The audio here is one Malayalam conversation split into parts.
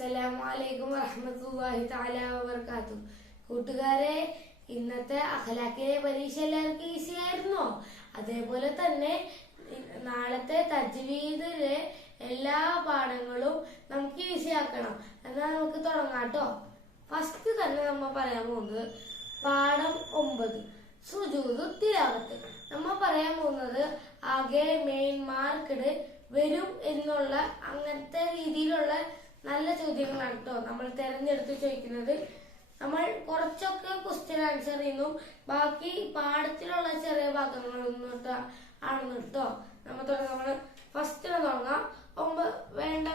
അസ്സലാമലൈക്കും വറഹ്മത്തുള്ളാഹി തആല വബറകാതുഹു. കൂട്ടുകാരെ, ഇന്നത്തെ അഖലാഖിലെ പരീക്ഷ എല്ലാവർക്കും ഈസി ആയിരുന്നോ? അതേപോലെ തന്നെ നാളത്തെ തജ്വീദിലെ എല്ലാ പാഠങ്ങളും നമുക്ക് ഈസി ആക്കണം. എന്നാൽ നമുക്ക് തുടങ്ങാം കേട്ടോ. ഫസ്റ്റ് തന്നെ നമ്മൾ പറയാൻ പോകുന്നത് പാഠം 9 സുജൂദു തിലാവത്ത്. നമ്മൾ പറയാൻ പോകുന്നത് ആകെ മെയിൻ മാർക്കഡ് വരും എന്നുള്ള അങ്ങനത്തെ രീതിയിലുള്ള നല്ല ചോദ്യങ്ങളാണ് കേട്ടോ നമ്മൾ തെരഞ്ഞെടുത്ത് ചോദിക്കുന്നത്. നമ്മൾ കുറച്ചൊക്കെ ക്വസ്റ്റ്യൻ ആൻസർ ചെയ്യുന്നു, ബാക്കി പാഠത്തിലുള്ള ചെറിയ ഭാഗങ്ങളൊന്നും ആണെന്ന് കേട്ടോ. നമ്മൾ ഫസ്റ്റ് തുടങ്ങാം. വേണ്ട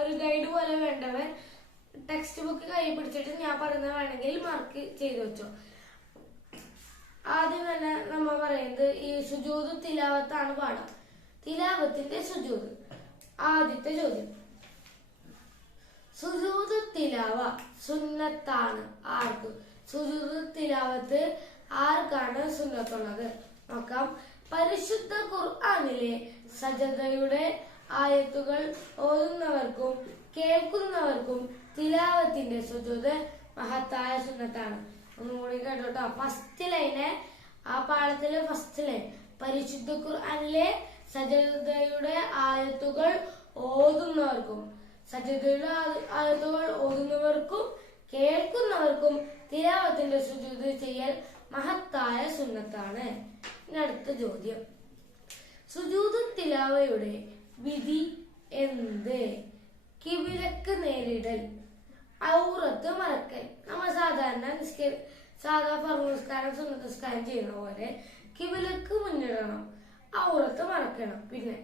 ഒരു ഗൈഡ് പോലെ വേണ്ടവൻ ടെക്സ്റ്റ് ബുക്ക് കൈ പിടിച്ചിട്ട് ഞാൻ പറയുന്നത് വേണമെങ്കിൽ മാർക്ക് ചെയ്തു വെച്ചോ. ആദ്യം തന്നെ നമ്മൾ പറയുന്നത് ഈ സുജൂദു തിലാവത്താണ് പാഠം. തിലാവത്തിന്റെ സുജൂദ്. ആദ്യത്തെ ചോദ്യം, സുജൂദ് തിലാവ സുന്നത്താണ് ആർക്ക്? സുജൂദ് തിലാവത്ത് ആർക്കാണ് സുന്നത്തുള്ളത്? നോക്കാം. പരിശുദ്ധ ഖുർആനിലെ സജദയുടെ ആയത്തുകൾ ഓതുന്നവർക്കും കേൾക്കുന്നവർക്കും തിലാവത്തിന്റെ സുജൂദ് മഹത്തായ സുന്നത്താണ്. ഒന്നുകൂടി കേട്ടോട്ടോ. ഫസ്റ്റ് ലൈന്, ആ പാഠത്തിലെ ഫസ്റ്റ് ലൈൻ, പരിശുദ്ധ ഖുർആനിലെ സജദയുടെ ആയത്തുകൾ ഓതുന്നവർക്കും കേൾക്കുന്നവർക്കും തിലാവത്തിന്റെ സുജൂദ് ചെയ്യൽ മഹത്തായ സുന്നത്താണ്. ഇനി അടുത്ത ചോദ്യം, സുജൂദ് തിലാവയുടെ വിധി എന്ത്? കിബിലക്ക് നേരിടൽ, ഔറത്ത് മറക്കൽ. നമ്മൾ സാധാ ഫർനിസ്കാരം സുന്നത്ത് നിസ്കാരം ചെയ്യുന്ന പോലെ കിബിലക്ക് മുന്നിടണം, ഔറത്ത് മറക്കണം. പിന്നെ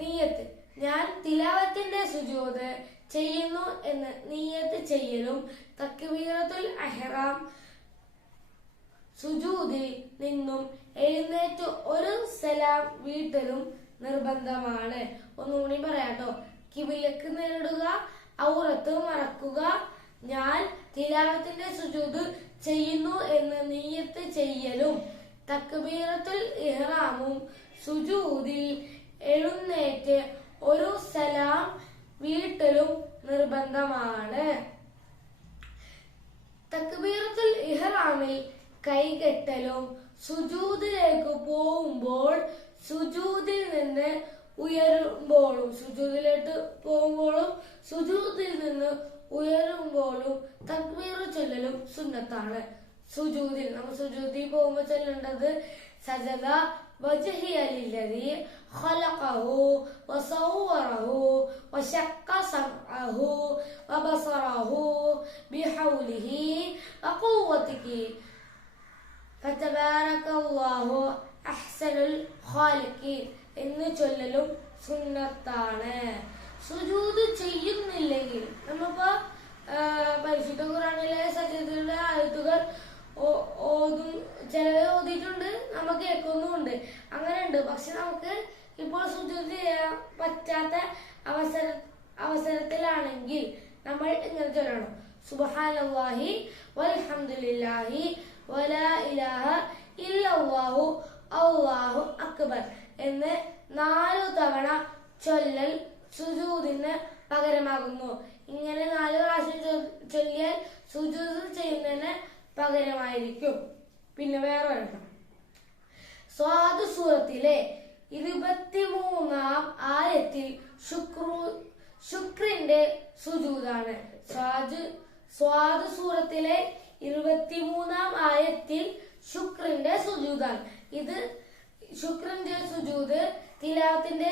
നിയ്യത്ത്, ഞാൻ തിലാവത്തിന്റെ സുജൂദ് ചെയ്യുന്നു എന്ന് നിയ്യത്ത് ചെയ്യലും തക്ബീറത്തുൽ ഇഹ്റാം സുജൂദിൽ നിന്നും എഴുന്നേറ്റ് ഒരു സലാം വീട്ടലും നിർബന്ധമാണ്. ഒന്നുകൂടി പറയാട്ടോ. കിബിലക്ക് നേരിടുക, ഔറത്ത് മറക്കുക, ഞാൻ തിലാവത്തിന്റെ സുജൂദ് ചെയ്യുന്നു എന്ന് നിയ്യത്ത് ചെയ്യലും തക്ബീറത്തുൽ ഇഹ്റാമും സുജൂദിൽ എഴുന്നേറ്റ് ഒരു സലാം വീട്ടലും നിർബന്ധമാണ്. തക്ബീറത്തുൽ ഇഹ്റാമിൽ കൈകെട്ടലും സുജൂദിലേക്ക് പോകുമ്പോൾ സുജൂദിൽ നിന്ന് ഉയരുമ്പോഴും സുജൂദിൽ നിന്ന് ഉയരുമ്പോഴും തക്ബീർ ചൊല്ലലും സുന്നത്താണ്. സുജൂദിൽ നമ്മൾ സുജൂദിൽ പോകുമ്പോൾ ചൊല്ലേണ്ടത് സജദ വജ്ഹിയ ലില്ലദീ ഖലഖഹു വസവ്വറഹു വശഖ്ഖ സമഅഹു വബസറഹു ബിഹൗലിഹി വഖുവ്വതിഹി ഫതബാരകല്ലാഹു അഹ്സനുൽ ഖാലിഖീൻ എന്ന് ചൊല്ലലും സുന്നത്താണ്. സുജൂദ് ചെയ്യുന്നില്ലെങ്കിൽ നമ്മളിപ്പോ പരിശുദ്ധ ഖുർആനിലെ സജദയുടെ ആയത്തുകൾ ചിലവർ ഓതിയിട്ടുണ്ട്, നമുക്ക് കേൾക്കുന്നുമുണ്ട്, അങ്ങനെ ഉണ്ട്. പക്ഷെ നമുക്ക് ഇപ്പോൾ സുജൂദ് ചെയ്യാൻ പറ്റാത്ത അവസരത്തിലാണെങ്കിൽ നമ്മൾ ഇങ്ങനെ ചൊല്ലണം, സുബ്ഹാനല്ലാഹി വൽഹംദുലില്ലാഹി വലാ ഇലാഹ ഇല്ലല്ലാഹു അല്ലാഹു അക്ബർ എന്ന് 4 തവണ ചൊല്ലൽ സുജൂദിന് പകരമാകുന്നു. ഇങ്ങനെ 4 പ്രാവശ്യം ചൊല്ലിയാൽ സുജൂദ് ചെയ്യുന്നതിന് പകരമായിരിക്കും. പിന്നെ വേറെ ഒരെണ്ണം, സ്വാദ് സൂറത്തിലെ 23-ാം ആയത്തിൽ ശുക്രിന്റെ സുജൂദാണ്. സ്വാദ് സൂറത്തിലെ 23-ാം ആയത്തിൽ ശുക്രിന്റെ സുജൂദാണ്. ഇത് ശുക്രിന്റെ സുജൂദ് തിലാവത്തിന്റെ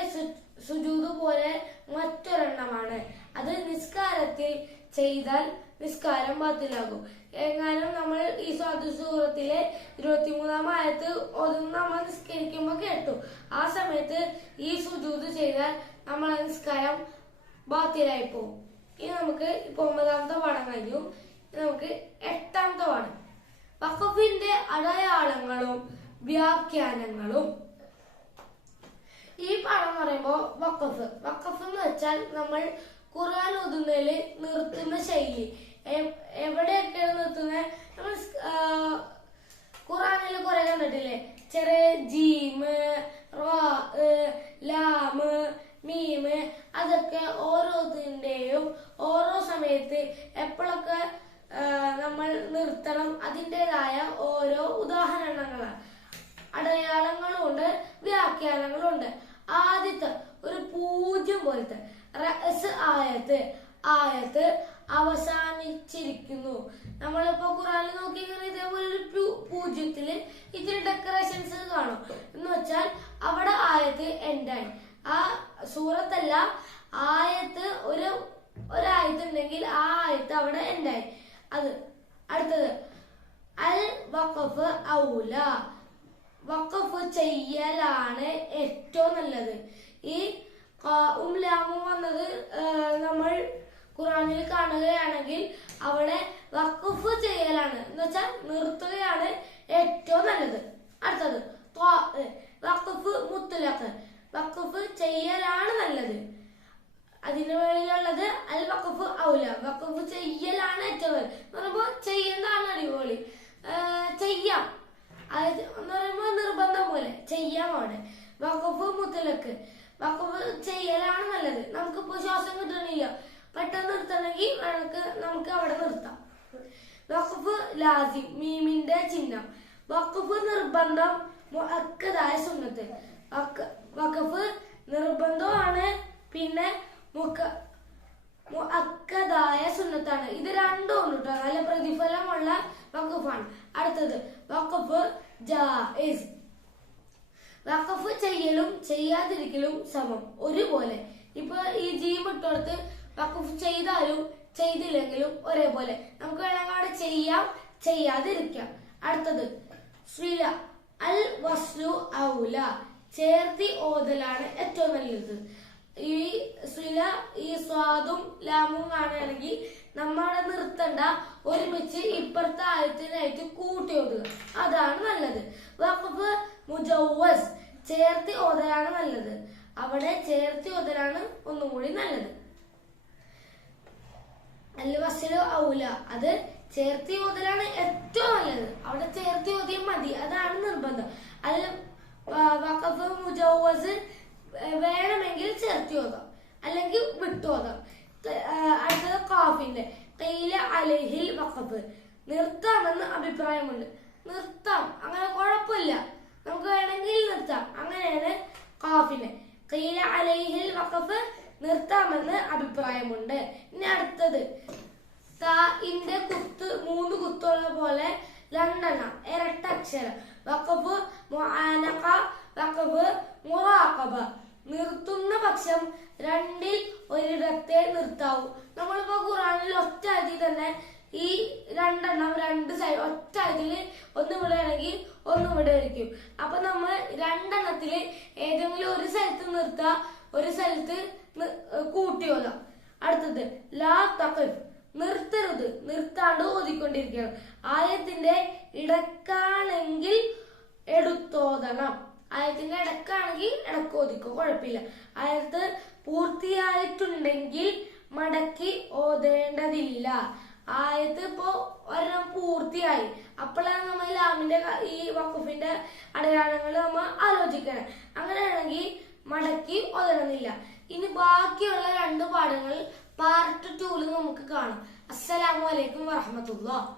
സുജൂദ് പോലെ മറ്റൊരെണ്ണമാണ്. അത് നിസ്കാരത്തിൽ ചെയ്താൽ നിസ്കാരം ബാത്തിലാകും. എങ്ങാനും നമ്മൾ ഈ സ്വാദ് സൂറത്തിലെ 23-ാം ആയത്ത് ഒന്നും നമ്മൾ നിസ്കരിക്കുമ്പോൾ കേട്ടു, ആ സമയത്ത് ഈ സുജൂദ് ചെയ്താൽ നമ്മളെ നിസ്കാരം ബാത്തിലായി പോകും. ഇനി നമുക്ക് ഇപ്പൊ 9-ാമത്തെ പാഠം കഴിഞ്ഞു. നമുക്ക് 8-ാമത്തെ പാഠം, വഖഫിന്റെ അടയാളങ്ങളും വ്യാഖ്യാനങ്ങളും. ഈ പാഠം പറയുമ്പോൾ വഖഫ് എന്ന് വെച്ചാൽ നമ്മൾ ഖുർആൻ ഓതുന്നതിൽ നിർത്തുന്ന ശൈലി. എവിടെയൊക്കെയാണ് നിർത്തുന്നത്? നമ്മൾ ഖുർആനിൽ കുറെ കണ്ടിട്ടില്ലേ, ചെറിയ ജീമ്, റാ, ലാമ്, മീമ്, അതൊക്കെ ഓരോന്നിന്റെയും ഓരോ സമയത്ത് നിർത്തണം. അതിൻ്റെതായ ഓരോ ഉദാഹരണങ്ങളാണ്, അടയാളങ്ങളുണ്ട്, വ്യാഖ്യാനങ്ങളുണ്ട്. ആദ്യത്തെ ഒരു പൂജ്യം പോലത്തെ റഅസ് ആയത്ത്, ആയത്ത് അവസാനിച്ചിരിക്കുന്നു. നമ്മളിപ്പോ ഖുറാനിൽ നോക്കി ഇതേപോലെ ഒരു പൂജ്യത്തില് ഇത്തിരി ഡെക്കറേഷൻസ് കാണും. എന്ന് വെച്ചാൽ അവിടെ ആയത്ത് എൻഡായി. ആ സൂറത്തല്ല, ആയത്ത് ഒരായത്ത് ഉണ്ടെങ്കിൽ ആ ആയത്ത് അവിടെ എൻഡായി. അത് അടുത്തത് അൽ വഖഫ് ഔല, വഖഫ് ചെയ്യലാണ് ഏറ്റവും നല്ലത്. ഈ ഖാഉം ലാമും വന്നത് നമ്മൾ ഖുറാനിൽ കാണുകയാണെങ്കിൽ അവിടെ വഖഫ് ചെയ്യലാണ്, എന്ന് വെച്ചാൽ നിർത്തുകയാണ് ഏറ്റവും നല്ലത്. അടുത്തത് വഖഫ് മുത്ലഖ്, വഖഫ് ചെയ്യലാണ് നല്ലത്. അതിന് വേണ്ടിയുള്ളത് അൽ വഖഫ് ഔല, വഖഫ് ചെയ്യലാണ് ഏറ്റവും എന്ന് പറയുമ്പോ ചെയ്യുന്നതാണ് അടിപൊളി. ചെയ്യാം എന്ന് പറയുമ്പോ നിർബന്ധം പോലെ ചെയ്യാം. അവിടെ വഖഫ് മുത്ലഖ്, വഖഫ് ചെയ്യലാണ് നല്ലത്. നമുക്കിപ്പോ ശ്വാസം കിട്ടണില്ല, പെട്ടെന്ന് നിർത്തണമെങ്കിൽ നമുക്ക് അവിടെ നിർത്താം. വഖഫ് ലാസിം, മീമിന്റെ ചിഹ്നം. വഖഫ് നിർബന്ധം, മുഅക്കദായ സുന്നത്ത്. വഖഫ് നിർബന്ധമാണ്, പിന്നെ മുഅക്കദായ സുന്നത്താണ്. ഇത് രണ്ടും ഉണ്ട് കേട്ടോ, നല്ല പ്രതിഫലമുള്ള വഖഫാണ്. അടുത്തത് വഖഫ് ജായിസ്, വഖഫ് ചെയ്യലും ചെയ്യാതിരിക്കലും സമം, ഒരുപോലെ. ഇപ്പൊ ഈ ജീം ഇട്ടോടത്ത് വഖഫ് ചെയ്താലും ചെയ്തില്ലെങ്കിലും ഒരേപോലെ. നമുക്ക് വേണമെങ്കിൽ അവിടെ ചെയ്യാം, ചെയ്യാതിരിക്കാം. അടുത്തത് ശ്രീല, അൽ വസ്ലു ഔല, ചേർത്തി ഓതലാണ് ഏറ്റവും നല്ലത്. ഈ ശ്രീല, ഈ സ്വാദും ലാമും കാണുകയാണെങ്കിൽ നമ്മളവിടെ നിർത്തണ്ട, ഒരുമിച്ച് ഇപ്പുറത്തെ ആയത്തിനായിട്ട് കൂട്ടി ഓതുക, അതാണ് നല്ലത്. വഖഫ് മുജവ്വസ്, ചേർത്തി ഓതലാണ് നല്ലത്. അവിടെ ചേർത്തി ഓതലാണ് ഒന്നും കൂടി നല്ലത്. അൽ വസ്ലു ഔല, അത് ചേർത്തി ഓതലാണ് ഏറ്റവും നല്ലത്. അവിടെ ചേർത്തി ഓതിയാൽ മതി, അതാണ് നിർബന്ധം. അൽ വഖഫ് മുജവ്വസ് വേണമെങ്കിൽ ചേർത്തി ഓതാം, അല്ലെങ്കിൽ വിട്ടു ഓതാം. അടുത്തത് ഖാഫിന്റെ ഖീല അലൈഹിൽ വഖഫ്, നിർത്താമെന്ന് അഭിപ്രായമുണ്ട്. നിർത്താം, അങ്ങനെ കുഴപ്പമില്ല, നമുക്ക് വേണമെങ്കിൽ നിർത്താം. അങ്ങനെയാണ് ഖാഫിന്റെ ഖീല അലൈഹിൽ വഖഫ്, നിർത്താമെന്ന് അഭിപ്രായമുണ്ട്. ഇനി അടുത്തത് താഇന്റെ കുത്ത്, 3 കുത്തുള്ള പോലെ രണ്ടെണ്ണം, ഇരട്ട അക്ഷരം. വഖഫ് മുആനഖ, വഖഫ് മുറാഖബ. നിർത്തുന്ന പക്ഷം രണ്ടിൽ ഒരിടത്തെ നിർത്താവൂ. നമ്മളിപ്പോ ഖുറാനിൽ ഒറ്റ ആയതിൽ തന്നെ ഈ രണ്ടെണ്ണം, രണ്ട് സൈഡ്, ഒറ്റ ആയതില് ഒന്ന് ഇവിടെ ആണെങ്കിൽ ഒന്ന് ഇവിടെ ആയിരിക്കും. അപ്പൊ നമ്മൾ രണ്ടെണ്ണത്തില് ഏതെങ്കിലും ഒരു സ്ഥലത്ത് നിർത്താ, ഒരു സ്ഥലത്ത് കൂട്ടി ഓതാം. അടുത്തത് ലാ തഖഫ്, നിർത്തരുത്, നിർത്താണ്ട് ഓതിക്കൊണ്ടിരിക്കണം. ആയത്തിന്റെ ഇടക്കാണെങ്കിൽ എടുത്തോതണം. ആയത്തിന്റെ ഇടക്കാണെങ്കിൽ ഇടക്ക് ഓതിക്കോ, കുഴപ്പമില്ല. ആയത്ത് പൂർത്തിയായിട്ടുണ്ടെങ്കിൽ മടക്കി ഓതേണ്ടതില്ല. ആയത്ത് ഇപ്പോ ഒരെണ്ണം പൂർത്തിയായി, അപ്പോഴാണ് നമ്മൾ ലാമിന്റെ ഈ വഖഫിന്റെ അടയാളങ്ങൾ നമ്മൾ ആലോചിക്കണം. അങ്ങനെയാണെങ്കിൽ മടക്കി ഓതണമെന്നില്ല. ഇനി ബാക്കിയുള്ള 2 പാഠങ്ങൾ പാർട്ട് 2 നമുക്ക് കാണാം. അസ്സലാമു അലൈക്കും വറഹ്മത്തുള്ളാഹി.